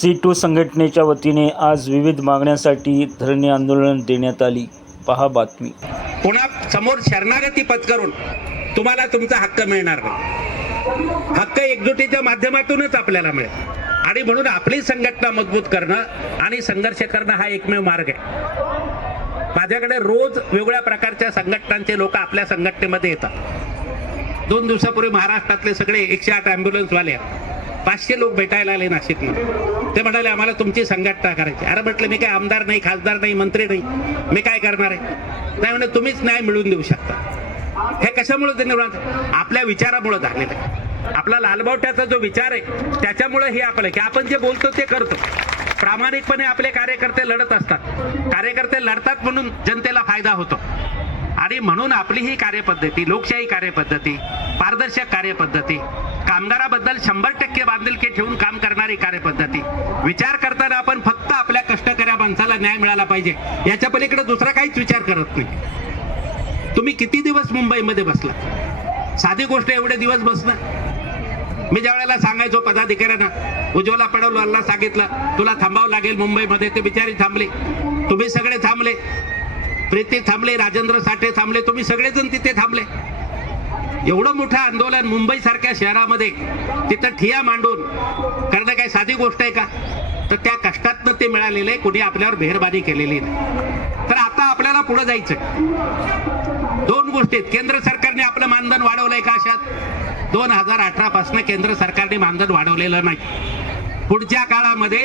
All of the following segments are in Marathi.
सी टू संघटनेच्या वतीने आज विविध मागण्यांसाठी धरणे आंदोलन देण्यात आली. पहा बातमी. पुन्हा समोर शरणागती पत्करून तुम्हाला तुमचा हक्क मिळणार नाही. हक्क एकजुटीच्या माध्यमातूनच आपल्याला मिळेल. आणि म्हणून आपली संघटना मजबूत करणं आणि संघर्ष करणं हा एकमेव मार्ग आहे. माझ्याकडे रोज वेगवेगळ्या प्रकारच्या संघटनांचे लोक आपल्या संघटनेमध्ये येतात. दोन दिवसापूर्वी महाराष्ट्रातले सगळे एकशे आठ ॲम्ब्युलन्सवाले पाचशे लोक भेटायला आले नाशिकमध्ये ते म्हणाले आम्हाला तुमची संघटना करायची. अरे म्हटलं मी काय आमदार नाही खासदार नाही मंत्री नाही. मी काय करणार आहे? नाही म्हणजे तुम्हीच न्याय मिळवून देऊ शकता. हे कशामुळे ते निर्माण आपल्या विचारामुळे झालेलं आहे. आपला लालबावट्याचा जो विचार आहे त्याच्यामुळे हे आपलं की आपण जे बोलतो ते करतो. प्रामाणिकपणे आपले कार्यकर्ते लढत असतात. कार्यकर्ते लढतात म्हणून जनतेला फायदा होतो. आणि म्हणून आपली ही कार्यपद्धती लोकशाही कार्यपद्धती पारदर्शक कार्यपद्धती कामगाराबद्दल शंभर टक्के बांधिलकी ठेवून काम करणारी कार्यपद्धती. विचार करताना आपण फक्त आपल्या कष्टकऱ्या माणसाला न्याय मिळाला पाहिजे. याच्या पलीकडे दुसरा काहीच विचार करत नाही. तुम्ही किती दिवस मुंबईमध्ये बसला? साधी गोष्ट एवढे दिवस बसणार मी ज्या वेळेला सांगायचो पदाधिकाऱ्यांना उज्ज्वला पडवला सांगितलं तुला थांबावं लागेल मुंबईमध्ये ते बिचारी थांबले. तुम्ही सगळे थांबले. प्रीती थांबले राजेंद्र साठे थांबले तुम्ही सगळेजण तिथे थांबले. एवढं मोठं आंदोलन मुंबई सारख्या शहरामध्ये तिथं ठिया मांडून करणं काही साधी गोष्ट आहे का? तर त्या कष्टातनं ते मिळालेलं आहे कुणी आपल्यावर मेहरबानी केलेली नाही. तर आता आपल्याला पुढे जायचं दोन गोष्टी आहेत. केंद्र सरकारने आपलं मानधन वाढवलंय का अशात? दोन हजार अठरा पासून केंद्र सरकारने मानधन वाढवलेलं नाही. पुढच्या काळामध्ये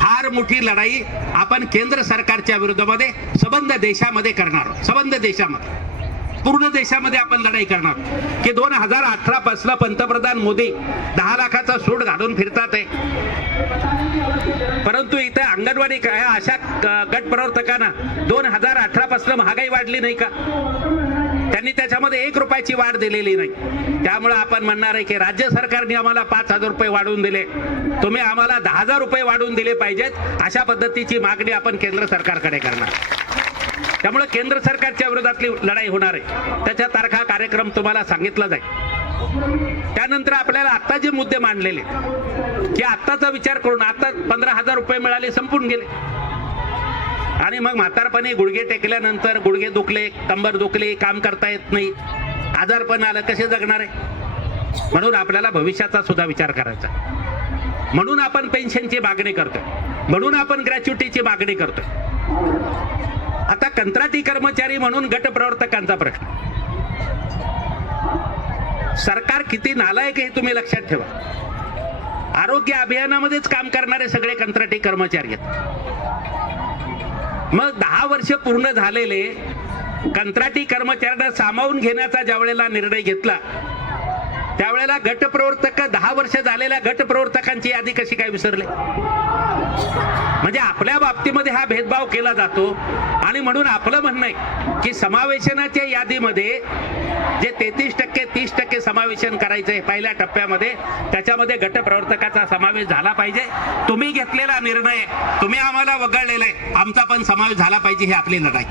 फार मोठी लढाई आपण केंद्र सरकारच्या विरोधामध्ये सबंध देशामध्ये करणार आहोत. सबंध देशामध्ये. पूर्ण देशामध्ये आपण लढाई करणार की दोन हजार अठरा पासून पंतप्रधान मोदी दहा लाखाचा सूट घालून फिरतात आहे परंतु इथं अंगणवाडी काय अशा क- गट प्रवर्तकांना दोन हजार अठरा पासून महागाई वाढली नाही का? त्यांनी त्याच्यामध्ये एक रुपयाची वाढ दिलेली नाही. त्यामुळे आपण म्हणणार आहे की राज्य सरकारने आम्हाला पाच हजार रुपये वाढवून दिले. तुम्ही आम्हाला दहा हजार रुपये वाढवून दिले पाहिजेत. अशा पद्धतीची मागणी आपण केंद्र सरकारकडे करणार. त्यामुळे केंद्र सरकारच्या विरोधातली लढाई होणार आहे. त्याच्या तारखा कार्यक्रम तुम्हाला सांगितला जाईल त्यानंतर आपल्याला आता जे मुद्दे मांडलेले की आत्ताचा विचार करून आता पंधरा हजार रुपये मिळाले संपून गेले. आणि मग म्हातारपणी गुडघे टेकल्यानंतर गुडघे दुखले कंबर दुखले काम करता येत नाही. आजारपण आलं कसे जगणार आहे? म्हणून आपल्याला भविष्याचा सुद्धा विचार करायचा. म्हणून आपण पेन्शनची मागणी करतोय. म्हणून आपण ग्रॅच्युटीची मागणी करतोय. आता कंत्राटी कर्मचारी म्हणून गट प्रवर्तकांचा प्रश्न. सरकार किती नालायक हे तुम्ही लक्षात ठेवा. आरोग्य अभियानामध्येच काम करणारे सगळे कंत्राटी कर्मचारी आहेत. मग दहा वर्ष पूर्ण झालेले कंत्राटी कर्मचाऱ्यांना सामावून घेण्याचा ज्या वेळेला निर्णय घेतला त्यावेळेला गटप्रवर्तक दहा वर्ष झालेल्या गटप्रवर्तकांची यादी कशी काय विसरले? म्हणजे आपल्या बाबतीमध्ये हा भेदभाव केला जातो. आणि म्हणून आपलं म्हणणं आहे की समावेशनाच्या यादीमध्ये जे तेहतीस टक्के तीस टक्के समावेशन करायचं आहे पहिल्या टप्प्यामध्ये त्याच्यामध्ये गटप्रवर्तकाचा समावेश झाला पाहिजे. तुम्ही घेतलेला निर्णय तुम्ही आम्हाला वगळलेला आहे. आमचा पण समावेश झाला पाहिजे ही आपली लढाई.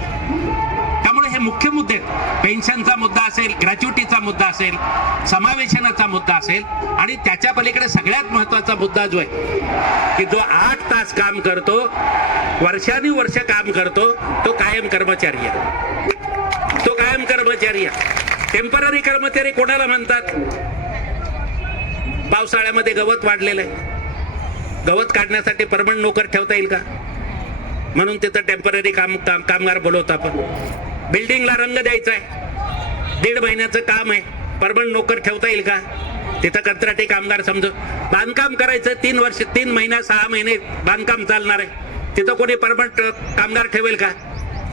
त्यामुळे मुख्य मुद्दे आहेत. पेन्शनचा मुद्दा असेल ग्रॅच्युटीचा मुद्दा असेल समावेशनाचा मुद्दा असेल आणि त्याच्या पलीकडे सगळ्यात महत्त्वाचा मुद्दा जो आहे की जो आठ तास काम करतो वर्षानुवर्ष काम करतो तो कायम कर्मचारी आहे. तो कायम कर्मचारी आहे. टेंपररी कर्मचारी कोणाला म्हणतात? पावसाळ्यामध्ये गवत वाढलेलं आहे. गवत काढण्यासाठी परमनंट नोकर ठेवता येईल का? म्हणून तिथं टेंपररी काम काम कामगार बोलवतो आपण. बिल्डिंगला रंग द्यायचा आहे दीड महिन्याचं काम आहे. परमन नोकर ठेवता येईल का? तिथं कंत्राटी कामगार समजू बांधकाम करायचं तीन वर्ष तीन महिना सहा महिने बांधकाम चालणार आहे. तिथं कोणी परमनंट कामगार ठेवेल का?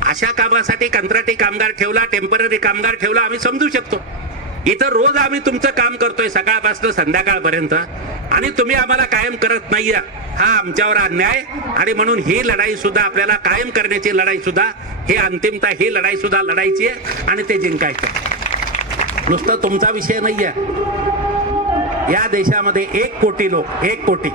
अशा कामासाठी कंत्राटी कामगार ठेवला टेंपररी कामगार ठेवला आम्ही समजू शकतो. इथं रोज आम्ही तुमचं काम करतोय सकाळपासून संध्याकाळपर्यंत. आणि तुम्ही आम्हाला कायम करत नाहीये. हा आमच्यावर अन्याय आणि म्हणून ही लढाई सुद्धा आपल्याला कायम करण्याची लढाई सुद्धा हे अंतिमता ही लढाई सुद्धा लढायची आहे आणि ते जिंकायचं नुसतं तुमचा विषय नाहीये. या देशामध्ये एक कोटी लोक एक कोटी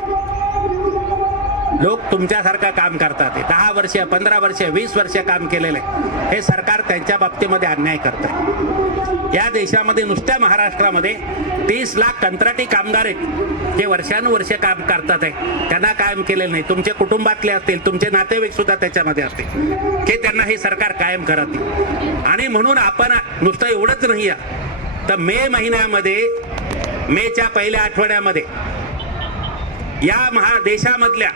लोक तुमच्यासारखं काम करतात. दहा वर्ष पंधरा वर्ष वीस वर्ष काम केलेलं आहे हे सरकार त्यांच्या बाबतीमध्ये अन्याय करत आहे या देशामध्ये नुसत्या महाराष्ट्रामध्ये तीस लाख कंत्राटी कामगार आहेत जे वर्षानुवर्ष काम करतात आहे. त्यांना कायम केलेलं नाही. तुमचे कुटुंबातले असतील तुमचे नातेवाईक सुद्धा त्याच्यामध्ये असतील हे त्यांना हे सरकार कायम करत आणि म्हणून आपण नुसतं एवढंच नाही तर मे महिन्यामध्ये मेच्या पहिल्या आठवड्यामध्ये या महा देशामधल्या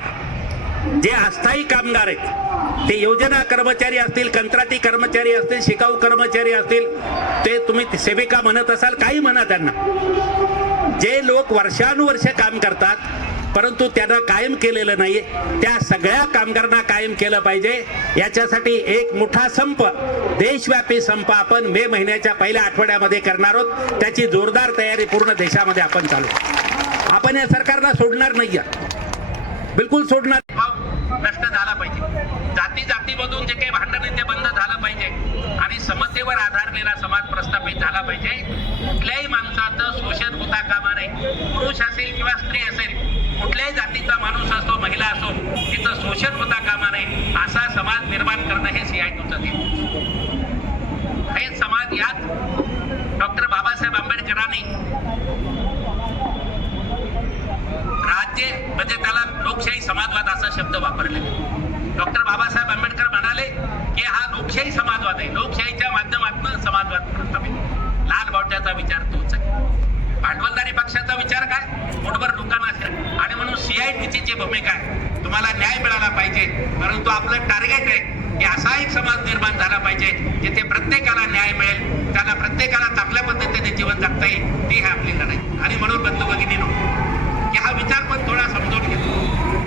जे अस्थायी कामगार आहेत ते योजना कर्मचारी असतील कंत्राटी कर्मचारी असतील शिकाऊ कर्मचारी असतील ते तुम्ही सेविका म्हणत असाल काही म्हणा त्यांना. जे लोक वर्षानुवर्ष काम करतात परंतु त्यांना कायम केलेलं नाही त्या सगळ्या कामगारांना कायम केलं पाहिजे. याच्यासाठी एक मोठा संप देशव्यापी संप आपण मे महिन्याच्या पहिल्या आठवड्यामध्ये करणार आहोत. त्याची जोरदार तयारी पूर्ण देशामध्ये आपण चालू. आपण या सरकारला सोडणार नाही बिलकुल सोडणार नष्ट झाला पाहिजे. जाती जातीमधून जे काही भांडण आहे ते बंद झालं पाहिजे. आणि समतेवर आधारलेला समाज प्रस्थापित झाला पाहिजे. कुठल्याही माणसाचं शोषण होता कामा नये. पुरुष असेल किंवा स्त्री असेल कुठल्याही जातीचा माणूस असतो महिला असो तिचं शोषण होता कामा नये असा समाज निर्माण करणं हे सीआयटूचं हे समाज यात डॉक्टर बाबासाहेब आंबेडकरांनी राज्य म्हणजे त्याला लोकशाही समाज शब्द वापरले. डॉक्टर बाबासाहेब आंबेडकर म्हणाले की हा लोकशाही समाजवाद आहे. लोकशाहीच्या माध्यमातून समाजवाद प्रस्थापित लाल बावट्याचा विचार तोच आहे. भांडवलदारी पक्षाचा विचार काय? पोटभर लोकांना असेल आणि म्हणून सीआयटीची जी भूमिका आहे तुम्हाला न्याय मिळाला पाहिजे. परंतु आपलं टार्गेट आहे की असा एक समाज निर्माण झाला पाहिजे जिथे प्रत्येकाला न्याय मिळेल त्याला प्रत्येकाला चांगल्या पद्धतीने जीवन जगता येईल. ती आहे आपली लढाई. आणि म्हणून बंधू भगिनीनो की हा विचार पण थोडा समजून घ्या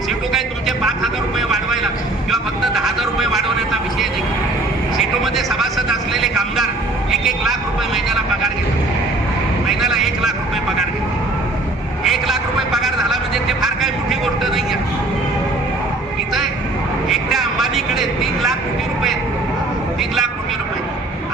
सेटू काही तुमचे पाच हजार रुपये वाढवायला किंवा फक्त दहा हजार रुपये वाढवण्याचा विषय नाही सेटूमध्ये सभासद असलेले कामगार एक एक लाख रुपये महिन्याला पगार घेतात महिन्याला एक लाख रुपये पगार घेतात एक लाख रुपये पगार झाला म्हणजे ते फार काही मोठी गोष्ट नाही आहे इथं एकट्या अंबानीकडे तीन लाख कोटी रुपये आहेत. तीन लाख कोटी रुपये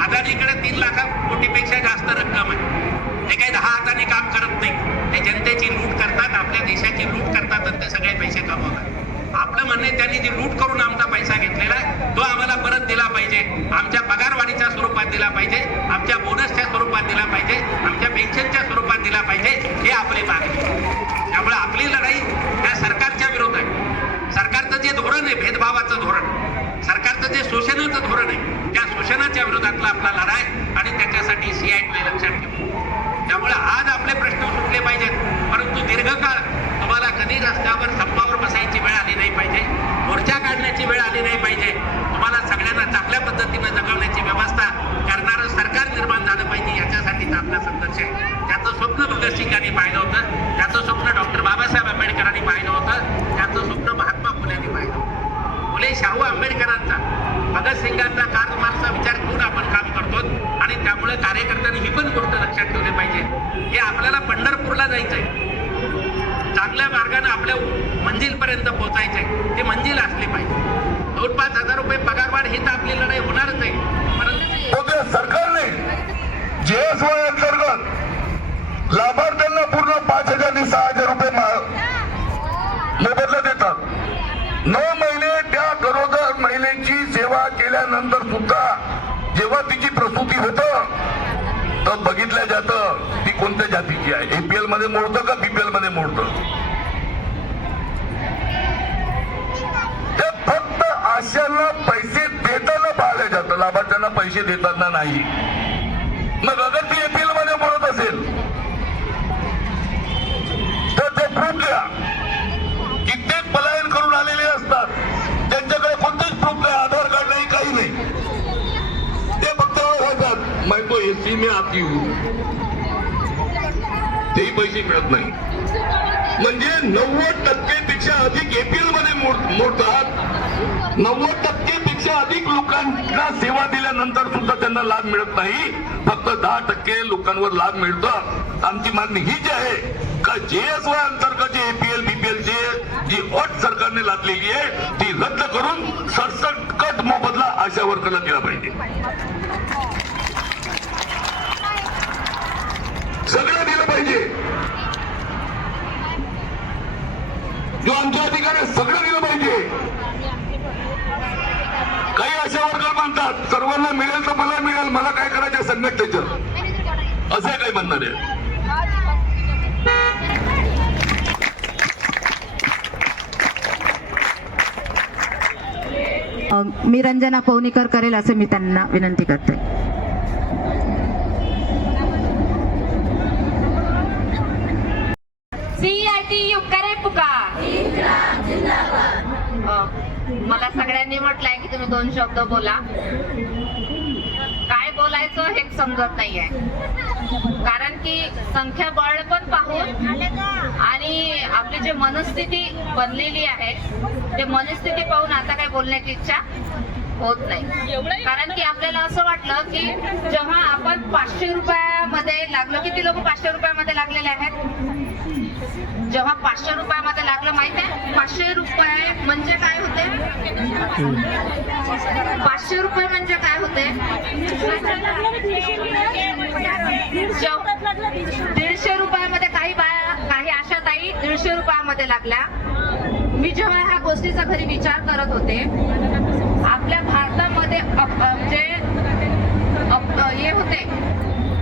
अदानीकडे तीन लाख कोटीपेक्षा जास्त रक्कम आहे ते काही दहा हाताने काम करत नाही ते जनतेची लूट करतात आपल्या देशाची लूट करतात आणि ते सगळे पैसे कमवतात आपलं म्हणणं आहे त्यांनी जी लूट करून आमचा पैसा घेतलेला आहे तो आम्हाला परत दिला पाहिजे आमच्या पगारवाढीच्या स्वरूपात दिला पाहिजे आमच्या बोनसच्या स्वरूपात दिला पाहिजे आमच्या पेन्शनच्या स्वरूपात दिला पाहिजे हे आपली मागणी आहे. त्यामुळे आपली लढाई त्या सरकारच्या विरोधात आहे सरकारचं जे धोरण आहे भेदभावाचं धोरण सरकारचं जे शोषणाचं धोरण आहे त्या शोषणाच्या विरोधातला आपला लढा आहे आणि त्याच्यासाठी सीआयटी लक्षात ठेवू त्यामुळे आज आपले प्रश्न सुटले पाहिजेत परंतु दीर्घकाळ तुम्हाला कधी रस्त्यावर संपावर बसायची वेळ आली नाही पाहिजे मोर्चा काढण्याची वेळ आली नाही पाहिजे तुम्हाला सगळ्यांना चांगल्या पद्धतीनं जगवण्याची व्यवस्था करणारं सरकार निर्माण झालं पाहिजे याच्यासाठीचा आपला संघर्ष आहे त्याचं स्वप्न भगतसिंगांनी पाहिलं होतं त्याचं स्वप्न डॉक्टर बाबासाहेब आंबेडकरांनी पाहिलं होतं त्याचं स्वप्न महात्मा फुलेंनी पाहिलं होतं. फुले शाहू आंबेडकरांचा भगतसिंगांचा कारमार्गचा विचार करून आपण काम करतो आणि त्यामुळे कार्यकर्त्यांनी ही पण गोष्ट लक्षात ठेवली पाहिजे की आपल्याला पंढरपूरला जायचंय चांगल्या मार्गाने आपल्या मंजिलपर्यंत पोहोचायचे. ते मंजिल असली पाहिजे. दोन पाच हजार रुपये पगारवाढ ही तर आपली लढाई होणारच आहे. परंतु हो, सरकारने जीएसवाय अंतर्गत लाभार्थ्यांना पूर्ण पाच हजार आणि सहा हजार रुपये मोबदला देतात. नऊ महिने त्या गरोदर महिलेची सेवा केल्यानंतर सुद्धा जेव्हा तिची प्रसूती होत तर बघितलं जातं ती कोणत्या जातीची आहे. एपीएलमध्ये मोडतं का बीपीएलमध्ये मोडतं ते फक्त पैसे देताना पाहिलं जातं लाभार्थ्यांना पैसे देताना नाही. मग अगर ती एपीएलमध्ये बोलत असेल तर ते प्रूफ द्या कित्येक पलायन करून आलेले असतात. त्यांच्याकडे कोणतेच प्रूफ नाही आधार कार्ड नाही काही नाही. ते फक्त ओळखतात मैं तो एसी मी आती हूँ तेही पैसे मिळत नाही. म्हणजे नव्वद टक्के पेक्षा अधिक एपीएलमध्ये मोड- मोडतात. नव्वद टक्के पेक्षा अधिक लोकांना सेवा दिल्यानंतर सुद्धा त्यांना लाभ मिळत नाही. फक्त दहा टक्के लोकांवर लाभ मिळतो. आमची मागणी हीच आहे का जे एस वाय अंतर्गत जे एपीएल बीपीएल जे जी अट सरकारने लादलेली आहे ती रद्द करून सरसकट मोबदला आशा वर्करला दिला पाहिजे. सगळं दिलं पाहिजे. जो आमच्या अधिकार आहे सगळं दिलं पाहिजे. वर्कर मानतात. सर्वांना मिळेल तर मला मिळेल. मला काय करायचं संघटनेचं असे काय म्हणणार आहे? मी रंजना पवनीकर करेल असं मी त्यांना विनंती करते. सीआयटी करे पुकार अ, मला सगळ्यांनी म्हटलंय तुम्ही दोन शब्द बोला. काय बोलायचं हे समजत नाहीये. कारण की संख्याबळ पण पाहून आणि आपली जी मनस्थिती बनलेली आहे ते मनस्थिती पाहून आता काय बोलण्याची इच्छा होत नाही. कारण की आपल्याला असं वाटलं की जेव्हा आपण पाचशे रुपयामध्ये लागलो किती लोक पाचशे रुपयामध्ये लागलेले आहेत? जेव्हा पाचशे रुपयामध्ये पाचशे रुपये म्हणजे काय होते? पाचशे रुपये म्हणजे काय होते? दीडशे रुपयामध्ये काही बाया काही आशा ताई दीडशे रुपयामध्ये लागल्या. मी जेव्हा ह्या गोष्टीचा घरी विचार करत होते आपल्या भारतामध्ये अप- म्हणजे अप- हे होते.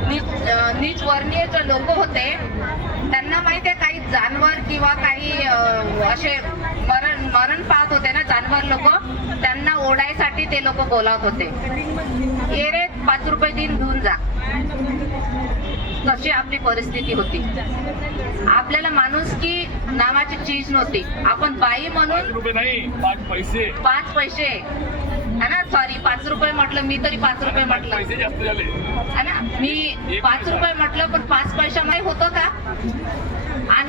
नीच नीच वर्णीय जे लोक होते त्यांना माहिती आहे काही जानवर किंवा काही असे मरण मरण पाहत होते ना जानवर लोक त्यांना ओढायसाठी ते लोक बोलावत होते. ये रे पाच रुपये दिन घेऊन जा. तशी आपली परिस्थिती होती? आपल्याला माणुसकी नावाची चीज नव्हती. आपण बाई म्हणून नाही पाच पैसे. पाच पैसे. है ना? सॉरी पाच रुपये म्हटलं मी तरी पाच रुपये म्हटलं. है ना? मी पाच रुपये म्हटलं पण पाच पैशामध्ये होतं का?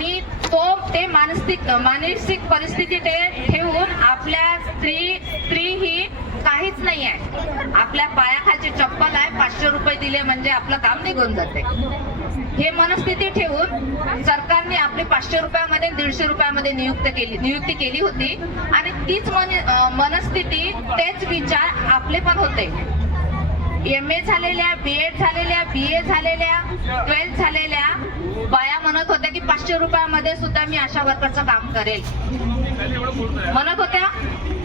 आणि तो ते मानसिक मानसिक परिस्थिती ते ठेवून आपल्या स्त्री स्त्री ही काहीच नाही आहे. आपल्या पायाखालची चप्पल आहे पाचशे रुपये दिले म्हणजे आपलं काम निघून जाते. हे मनस्थिती ठेवून सरकारने आपली पाचशे रुपयामध्ये दीडशे रुपयामध्ये नियुक्त केली नियुक्ती केली होती. आणि तीच मन मनस्थिती तेच विचार आपले पण होते. एम ए झालेल्या बी एड झालेल्या बी ए झालेल्या ट्वेल्थ झालेल्या. बाया म्हणत होत्या की पाचशे रुपयामध्ये सुद्धा मी आशा वर्करचं काम करेल. म्हणत होत्या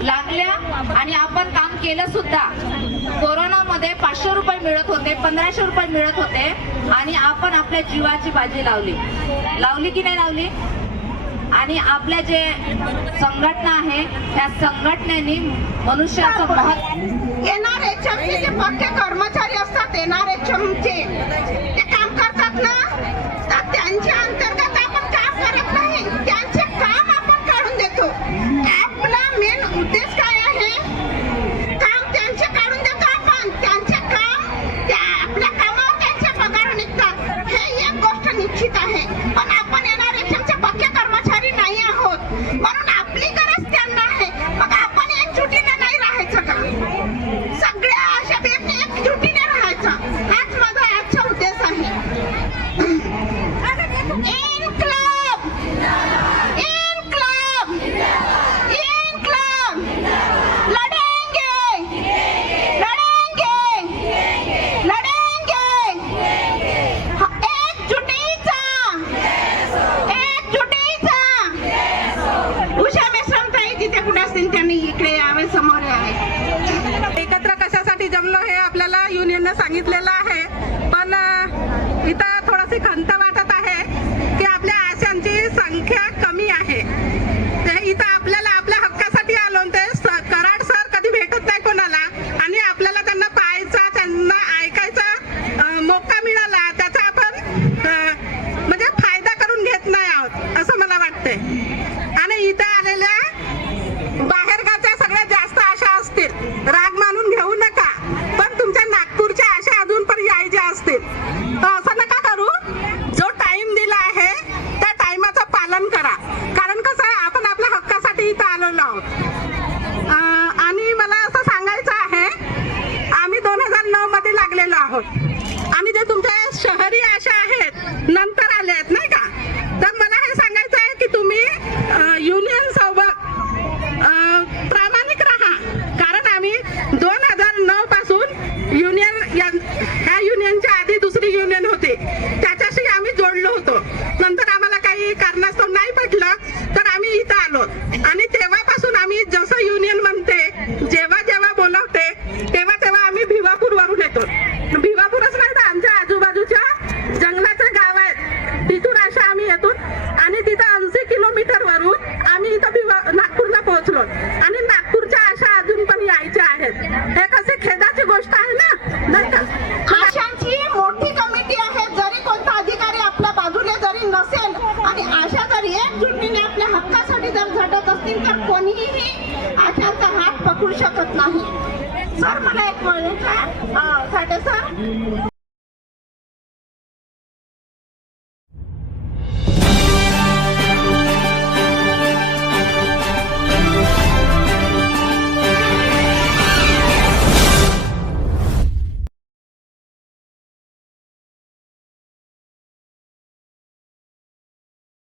लागल्या आणि आपण काम केलं सुद्धा. कोरोनामध्ये पाचशे रुपये मिळत होते पंधराशे रुपये मिळत होते आणि आपण आपल्या जीवाची बाजी लावली. लावली की नाही लावली? आणि आपल्या जे संघटना आहे त्या संघटनेने मनुष्याचं महत्त्व एनआरएचएमचे जे पक्के कर्मचारी असतात एनआरएचएमचे ते काम करतात ना? तर त्यांच्या अंतर्गत कारणास्तव नाही पटलं तर आम्ही इथं आलो. आणि असतील कोणीही आशाचा हात पकडू शकत नाही. सर मला एक म्हणायचं साठे सर?